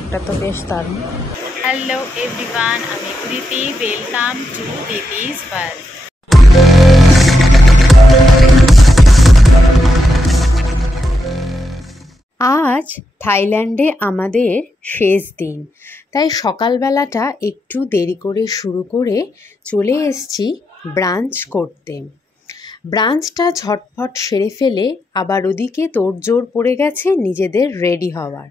ব্যাগটা তো বেশ দারুণ। হ্যালো এভরিওয়ান, আমি প্রীতি, ওয়েলকাম টু দিদিস ওয়ার্ল্ড। আজ থাইল্যান্ডে আমাদের শেষ দিন, তাই সকালবেলাটা একটু দেরি করে শুরু করে চলে এসেছি ব্রাঞ্চ করতে। ব্রাঞ্চটা ঝটফট সেরে ফেলে আবার ওদিকে তোড়জোড় পড়ে গেছে নিজেদের রেডি হওয়ার,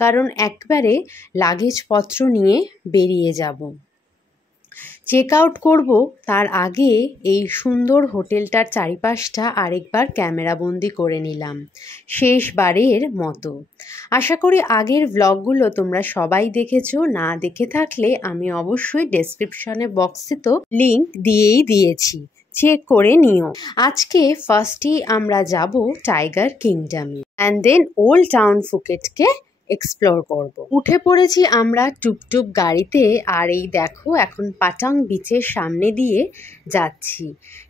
কারণ একবারে লাগেজপত্র নিয়ে বেরিয়ে যাব। চেক আউট করব তার আগে এই সুন্দর হোটেলটার চারিপাশটা আরেকবার ক্যামেরাবন্দি করে নিলাম, শেষবারের মতো। আশা করি আগের ব্লগগুলো তোমরা সবাই দেখেছো, না দেখে থাকলে আমি অবশ্যই ডেসক্রিপশনে বক্সে তো লিংক দিয়েই দিয়েছি, চেক করে নিও। আজকে ফার্স্টেই আমরা যাব টাইগার কিংডমে অ্যান্ড দেন ওল্ড টাউন ফুকেটকে এক্সপ্লোর করব। উঠে পড়েছি আমরা টুকটুক গাড়িতে, আর এই দেখো এখন পাটাং বিচের সামনে দিয়ে যাচ্ছি।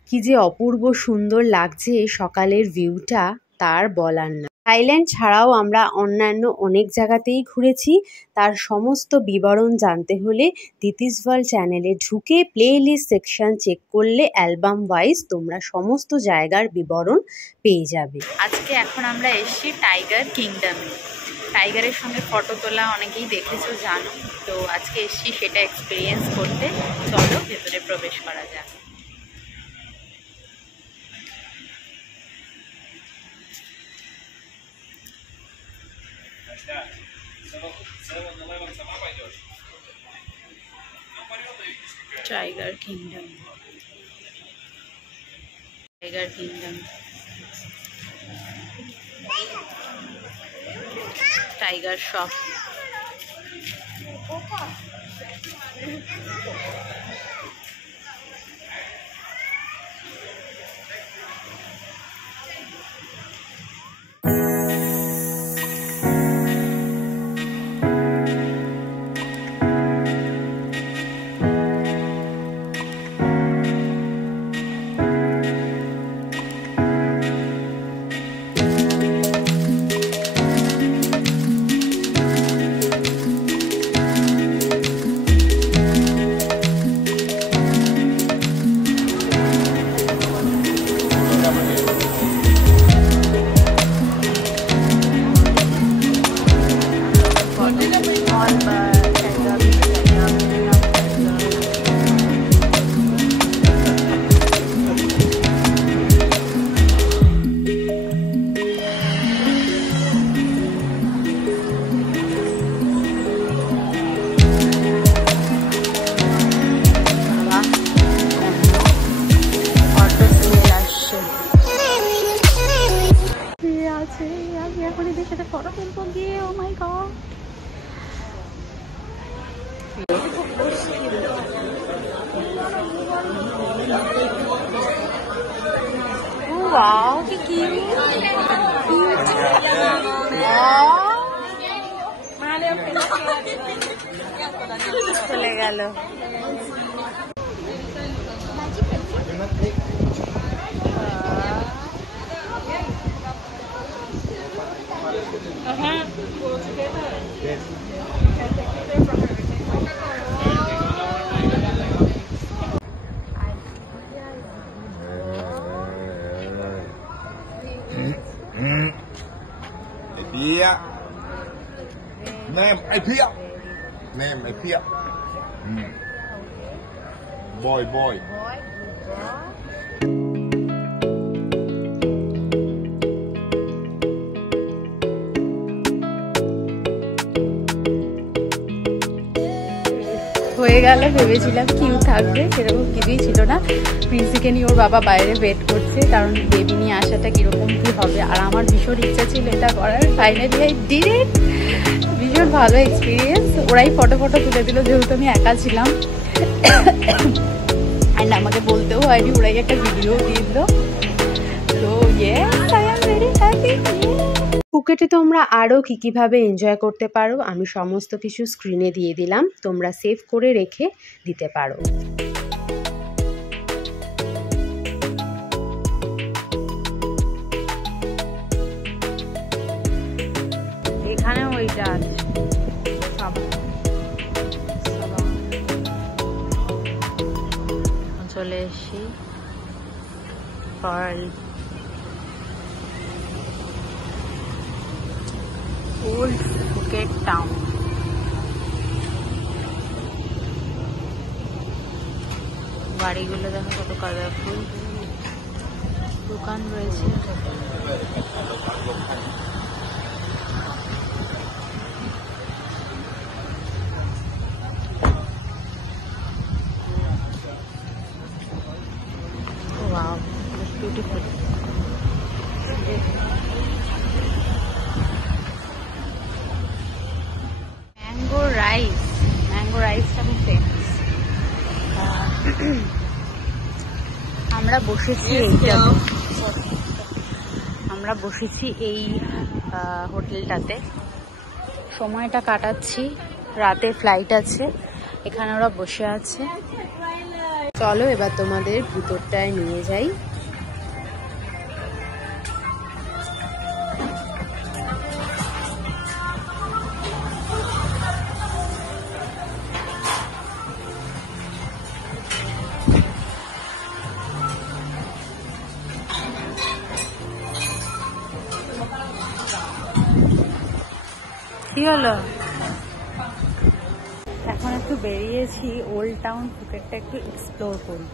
কি যে অপূর্ব সুন্দর লাগছে সকালের ভিউটা, তার বলার না। থাইল্যান্ড ছাড়াও আমরা অন্যান্য অনেক জায়গাতেই ঘুরেছি, তার সমস্ত বিবরণ জানতে হলে দিদিস ওয়ার্ল্ড চ্যানেলে ঢুকে প্লে লিস্ট সেকশন চেক করলে অ্যালবাম ওয়াইজ তোমরা সমস্ত জায়গার বিবরণ পেয়ে যাবে। আজকে এখন আমরা এসেছি টাইগার কিংডমে। টাইগারের সঙ্গে ফটো তোলা অনেকেই দেখেছো, জানো। তো আজকে এসেছি সেটা এক্সপিরিয়েন্স করতে। চলো ভেতরে প্রবেশ করা যাক। Tiger kingdom, tiger kingdom, tiger shop. আমি এখন এদের সাথে ফটো তুলবো গিয়ে। ও মাই গড, ওয়াও কি কিউট। চলে গেল। Name ai Pia. Name ai Pia. Boy. হয়ে গেল। ভেবেছিলাম কিউ থাকবে, সেরকম কিছুই ছিল না। প্রিন্সিকে নিয়ে ওর বাবা বাইরে ওয়েট করছে, কারণ বেবি নিয়ে আসাটা কীরকম কী হবে। আর আমার ভীষণ ইচ্ছা ছিল এটা করার। Finally I did it. ভীষণ ভালো এক্সপিরিয়েন্স। ওরাই ফটো তুলে দিল, যেহেতু আমি একা ছিলাম। অ্যান্ড আমাকে বলতেও হয়নি, ওরাই একটা ভিডিও দিয়ে দিল। তো yes, I am very happy. ফুকেটে তোমরা আরও কীভাবে এনজয় করতে পারো আমি সমস্ত কিছু স্ক্রিনে দিয়ে দিলাম, তোমরা সেভ করে রেখে দিতে পারো। এখানে ওইটা আছে। চলে এসেছি পার্ল ওল্ড ফুকেট টাউন। বাড়িগুলো দেখো কত কালারফুল, দোকান রয়েছে। Wow, it's beautiful. Mango rice. Mango rice টা খুব ফেমাস। আমরা বসেছি এই হোটেলটাতে, সময়টা কাটাচ্ছি। রাতে ফ্লাইট আছে, এখানে ওরা বসে আছে। চলো এবার তোমাদের ভিতরটায় নিয়ে যাই। কি হলো? এখন একটু বেরিয়েছি ওল্ড টাউন ফুকেটটা একটু এক্সপ্লোর করি।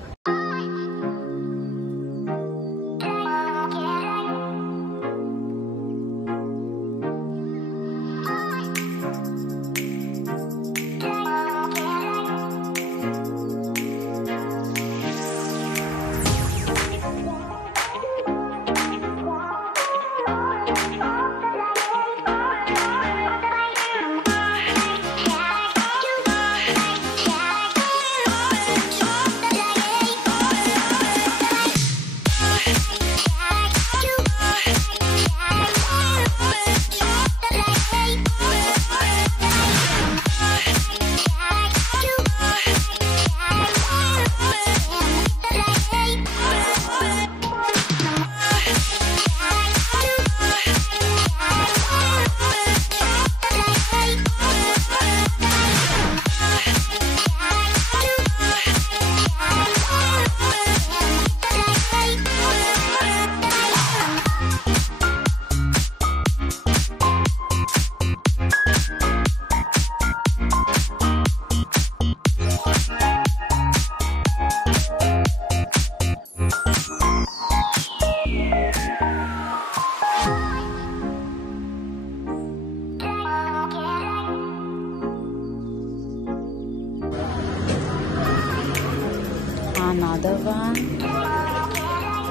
Another one.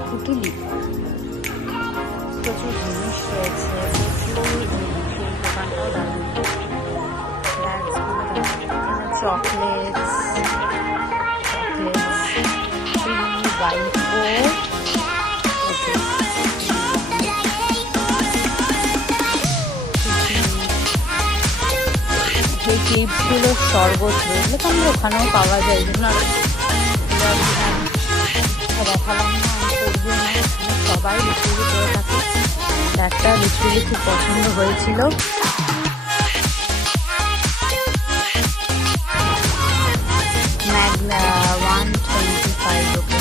পুতুলি, প্রচুর জিনিস রয়েছে, প্রচুর জিনিস। এই দোকানটাও দারুণ। চকলেটস, হোয়াইট বোর্ড, এই ক্লিপসগুলো শরবত, এগুলো তো আমরা ওখানেও পাওয়া যায়। এগুলো দেখালাম না, করবো না, সবাই লিচুলি করে থাকে। একটা লিচুলি খুব পছন্দ হয়েছিল। ম্যাগনা 125 রুপি।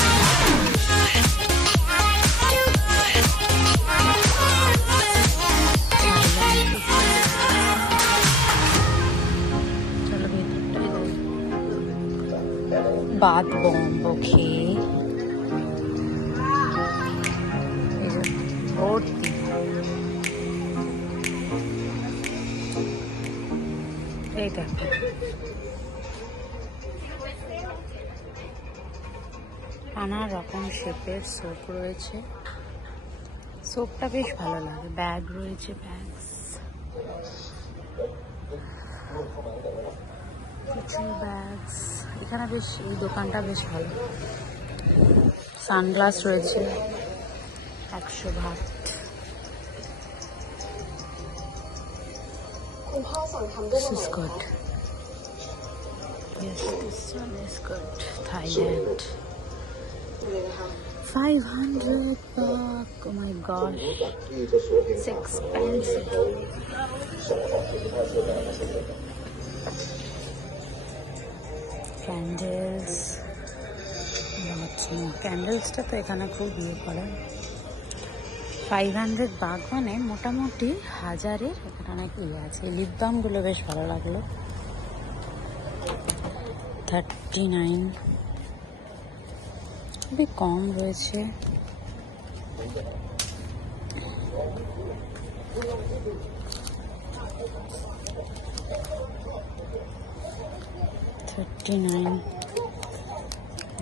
চলো ভেতরটাই বাদ বম্ব খেয়ে ভর্তি। এই দেখো নানা রকম শেপের সোপ রয়েছে। সোপটা বেশ ভালো লাগে। ব্যাগ রয়েছে, ব্যাগস, কিছু ব্যাগস। এখানে বেশ, এই দোকানটা বেশ ভালো। সানগ্লাস রয়েছে 100 baht। This is good. Yes, this one is good. Thailand. 500 baht. Oh my gosh. It's expensive. Candles. Lots ক্যান্ডেলসটা তো এখানে খুব ইয়ে করে। 500 বাগ মানে মোটামুটি 1000-এর এখানে অনেক ইয়ে আছে। লিপ বামগুলো বেশ ভালো লাগলো। 39 খুবই কম রয়েছে।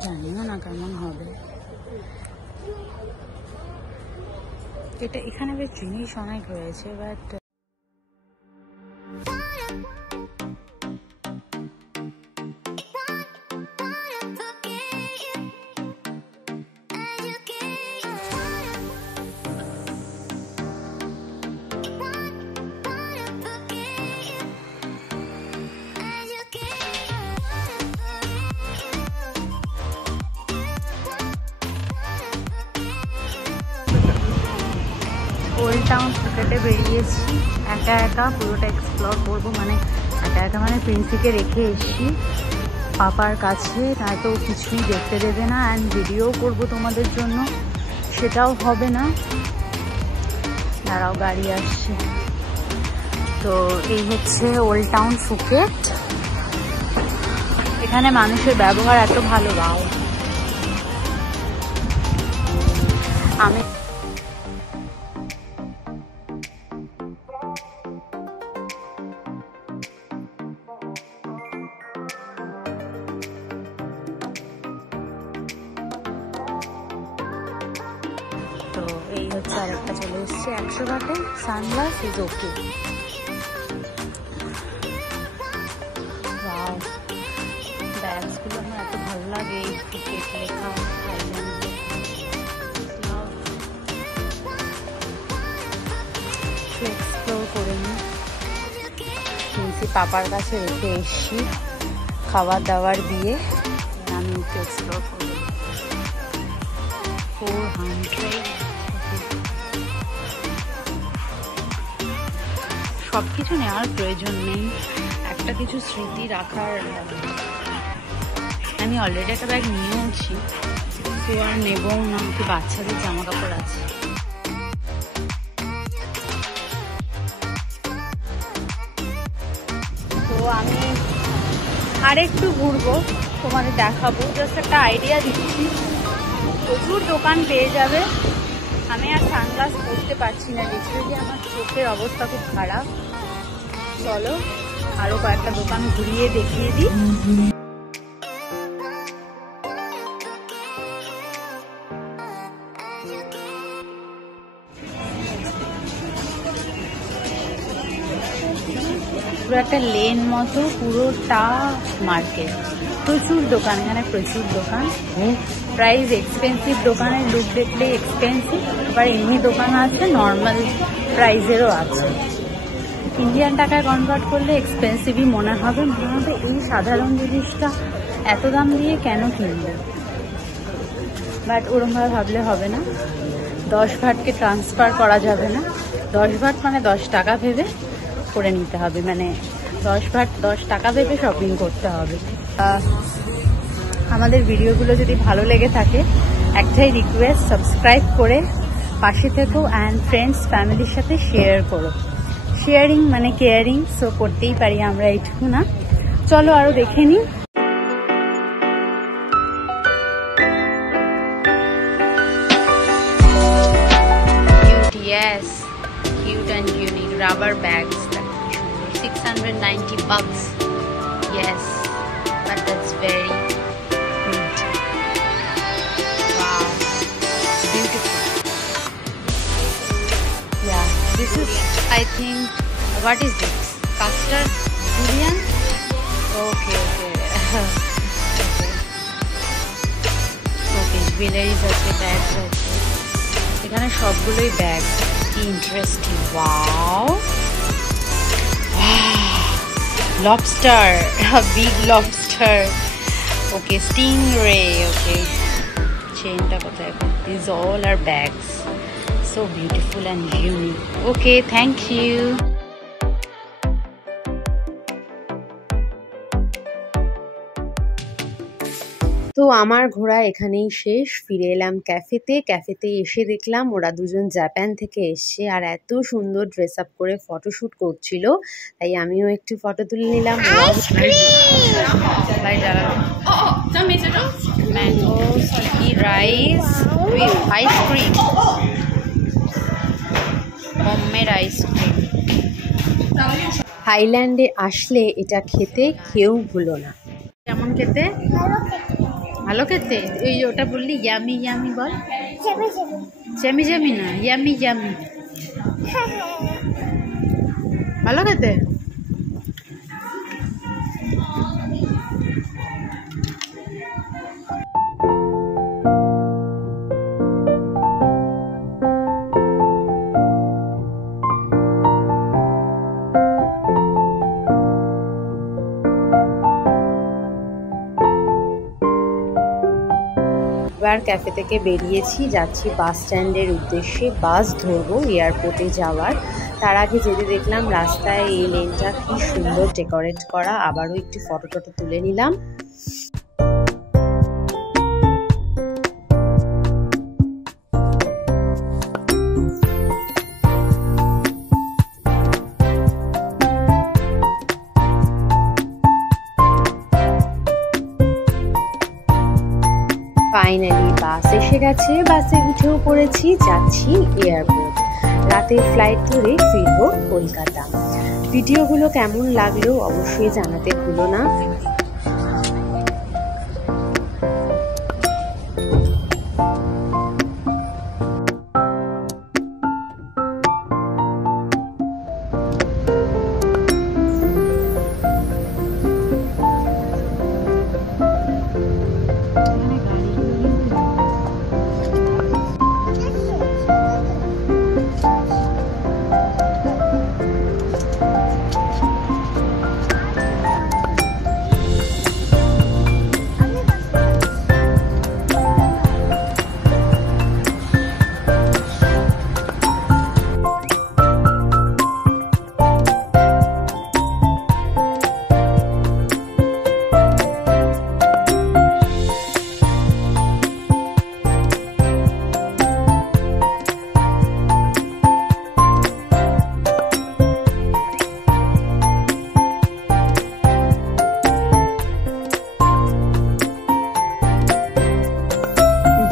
জানিও না কেমন হবে এটা। এখানে বেশ জিনিস অনেক রয়েছে, বাট ওল্ড টাউন ফুকেটে বেরিয়েছি একা একা, পুরোটা এক্সপ্লোর করবো। মানে একা একা মানে প্রিন্সিকে রেখে এসছি পাপার কাছে, নয়তো কিছুই দেখতে দেবে না। অ্যান্ড ভিডিও করবো তোমাদের জন্য, সেটাও হবে না। দাঁড়াও, গাড়ি আসছে। তো এই হচ্ছে ওল্ড টাউন ফুকেট। এখানে মানুষের ব্যবহার এত ভালো। বাও, আমি তো এই হচ্ছে আরেকটা চলে এসছে 100 বাটে সানগ্লাস ইজ ওকে। ওয়াও, ব্যাগসগুলো আমার এত ভালো লাগে। এই ফুকেট লেখা, এক্সপ্লোর করে নিই। প্রিন্সি পাপার কাছে রেখে এসছি খাবার দাবার দিয়ে। আমি একটু এক্সপ্লোর করবো। 400 সব কিছু নেওয়ার প্রয়োজন নেই, একটা কিছু স্মৃতি রাখার। আমি অলরেডি একটা ব্যাগ নিয়েওছি, তো আর নেবও না। কি বাচ্চাদের জামা কাপড় আছে। তো আমি আরেকটু ঘুরবো, তোমাদের দেখাবো, জাস্ট একটা আইডিয়া দিচ্ছি। প্রচুর দোকান পেয়ে যাবে। আমি আর সানগ্লাস পরতে পারছি না, লিটারেলি আমার চোখের অবস্থা খুব খারাপ। চলো আরো কয়েকটা দোকান ঘুরিয়ে দেখিয়ে দিই। পুরো একটা লেন মতো, পুরোটা মার্কেট, প্রচুর দোকান। এখানে প্রচুর দোকান। প্রাইস এক্সপেন্সিভ, দোকানের লুক দেখলে এক্সপেন্সিভ। আবার এমনি দোকান আছে, নর্মাল প্রাইসেরও আছে। ইন্ডিয়ান টাকায় কনভার্ট করলে এক্সপেন্সিভই মনে হবে। এই সাধারণ জিনিসটা এত দাম দিয়ে কেন কিনবে, বাট ওরমভাবে ভাবলে হবে না। 10 ভাটকে ট্রান্সফার করা যাবে না। 10 ভাট মানে 10 টাকা ভেবে করে নিতে হবে। মানে 10 ভাট 10 টাকা ভেবে শপিং করতে হবে। আমাদের ভিডিওগুলো যদি ভালো লেগে থাকে, একটাই রিকোয়েস্ট, সাবস্ক্রাইব করে পাশে থেকো। অ্যান্ড ফ্রেন্ডস ফ্যামিলির সাথে শেয়ার করো। শেয়ারিং মানে কেয়ারিং, সো করতেই পারি আমরা, এইটুকু না। চলো আরো দেখে নিই। Yes, cute and unique rubber bags. 690 bucks. Yes, but that's very good. Wow, beautiful. Yeah, this is, I think, what is this? Custard durian? Okay. Okay, jewelries আছে, bags আছে। এখানে সবগুলোই ব্যাগ। কি interesting. Wow, lobster, big lobster. Okay, stingray. Okay, চেনটা কোথায়? This all are bags, so beautiful and unique. Okay, thank you. তো আমার ঘোরা এখানেই শেষ। ফিরে এলাম ক্যাফেতে এসে দেখলাম ওরা দুজন জাপান থেকে এসছে আর এত সুন্দর ড্রেস আপ করে ফটোশ্যুট করছিল, তাই আমিও একটু ফটো তুলে নিলাম। Mango sticky rice with ice cream, homemade ice cream. থাইল্যান্ডে আসলে এটা খেতে কেউ ভুলো না। কেমন খেতে? ভালো খেতে। ওই ওটা বললি ইয়ামি ইয়ামি বল। জ্যামি জ্যামি না, ইয়ামি ইয়ামি। ভালো খেতে। এবার ক্যাফে থেকে বেরিয়েছি, যাচ্ছি বাস স্ট্যান্ডের উদ্দেশ্যে। বাস ধরবো এয়ারপোর্টে যাওয়ার। তার আগে যেতে দেখলাম রাস্তায় এই লেনটা কি সুন্দর ডেকোরেট করা, আবারও একটু ফটো টটো তুলে নিলাম। ফাইনালি বাস এসে গেছে, বাসে উঠেও পড়েছি, যাচ্ছি এয়ারপোর্ট। রাতের ফ্লাইট ধরে ফিরবো কলকাতা। ভিডিওগুলো কেমন লাগলো অবশ্যই জানাতে ভুলো না।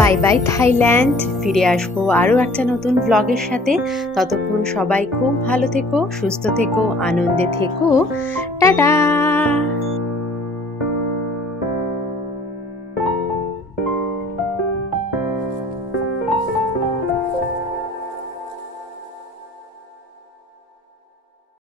Bye bye Thailand. ফিরে আসবো আরও একটা নতুন ব্লগের সাথে। ততক্ষণ সবাই খুব ভালো থেকো, সুস্থ থেকো, আনন্দে থেকো। টাটা।